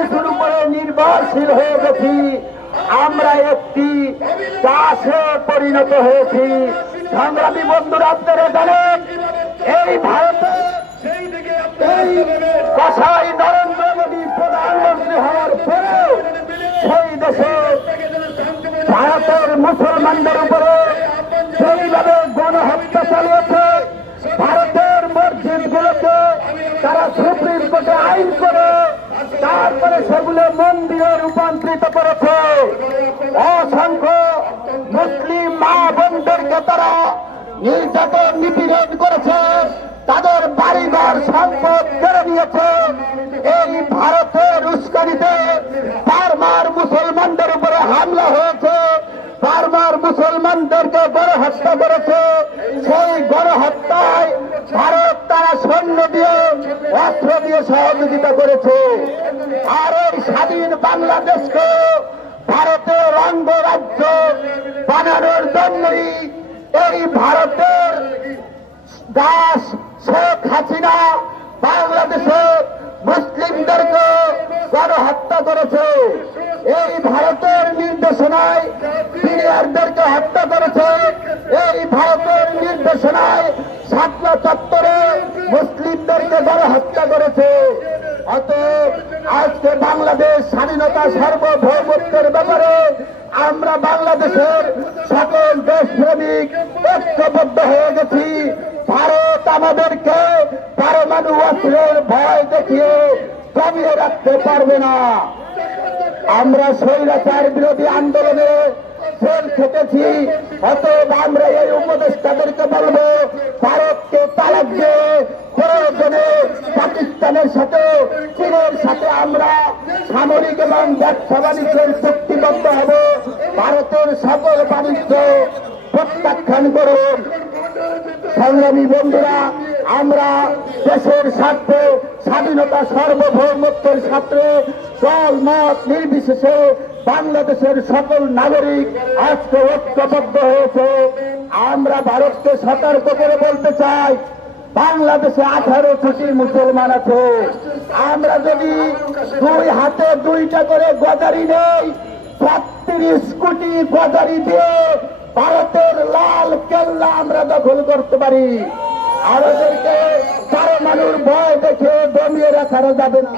কিছুর উপরে নির্ভরশীল হয়ে গেছি। আমরা একটি চাষে পরিণত হয়েছি। সংগ্রামী বন্ধুরা, আপনারা জানেন, এই ভারতে এই কসাই নরেন্দ্র মোদী প্রধানমন্ত্রী হওয়ার পরেও সেই দেশে ভারতের মুসলমানদের উপরে সেইভাবে গণহত্যা চালিয়েছে, ভারতের মসজিদ গুলোকে তারা সুপ্রিম কোর্টে আইন নির্যাতন নিপীড়ন করেছে, তাদের বাড়িঘর সম্পদ কেড়ে নিয়েছে। এই ভারতের উস্কানিতে বারবার মুসলমানদের উপরে হামলা হয়েছে বারবার মুসলমানদেরকে গণহত্যা করেছে। সেই গণহত্যায় ভারত তারা সৈন্য দিয়ে, অস্ত্র দিয়ে সহযোগিতা করেছে। আর এই স্বাধীন বাংলাদেশকে ভারতের অঙ্গরাজ্য বানানোর জন্যই এই ভারতের দাস শেখ হাসিনা বাংলাদেশে মুসলিমদেরকে গণহত্যা করেছে। এই ভারতের নির্দেশনায় সিনিয়রদেরকে হত্যা করেছে। এই ভারতের নির্দেশনায় শাপলা চত্বরে মুসলিমদেরকে গণহত্যা করেছে। অতএব আজকে বাংলাদেশ স্বাধীনতা সার্বভৌমত্বের ব্যাপারে আমরা বাংলাদেশের সকল দেশপ্রেমিক ঐক্যবদ্ধ হয়ে গেছি। ভারত আমাদেরকে পারমাণু অস্ত্রের ভয় দেখিয়ে কমিয়ে রাখতে পারবে না। আমরা স্বৈরাচার বিরোধী আন্দোলনে জেল খেটেছি। অতএব আমরা এই উপদেষ্টাদেরকে বলব, ভারতকে তালাক দিয়ে প্রয়োজনে পাকিস্তানের সাথে, চীনের সাথে আমরা সামরিক এবং ব্যবসা বাণিজ্যের চুক্তিবদ্ধ হব। ভারতের সকল বাণিজ্য প্রত্যাখ্যান করুন। সংগ্রামী বন্ধুরা, আমরা দেশের স্বার্থে, স্বাধীনতা সার্বভৌমত্বের স্বার্থে দল মত নির্বিশেষে বাংলাদেশের সকল নাগরিক আজকে ঐক্যবদ্ধ হয়েছে। আমরা ভারতকে সতর্ক করে বলতে চাই, বাংলাদেশে আঠারো কোটি মুসলমান আছে। আমরা যদি দুই হাতে দুইটা করে গজারি নেই ছত্রিশ কোটি গজারি দিয়ে ভারতের লাল কেল্লা আমরা দখল করতে পারি। আমাদেরকে পারমাণুর ভয় দেখে দমিয়ে রাখানো যাবে না।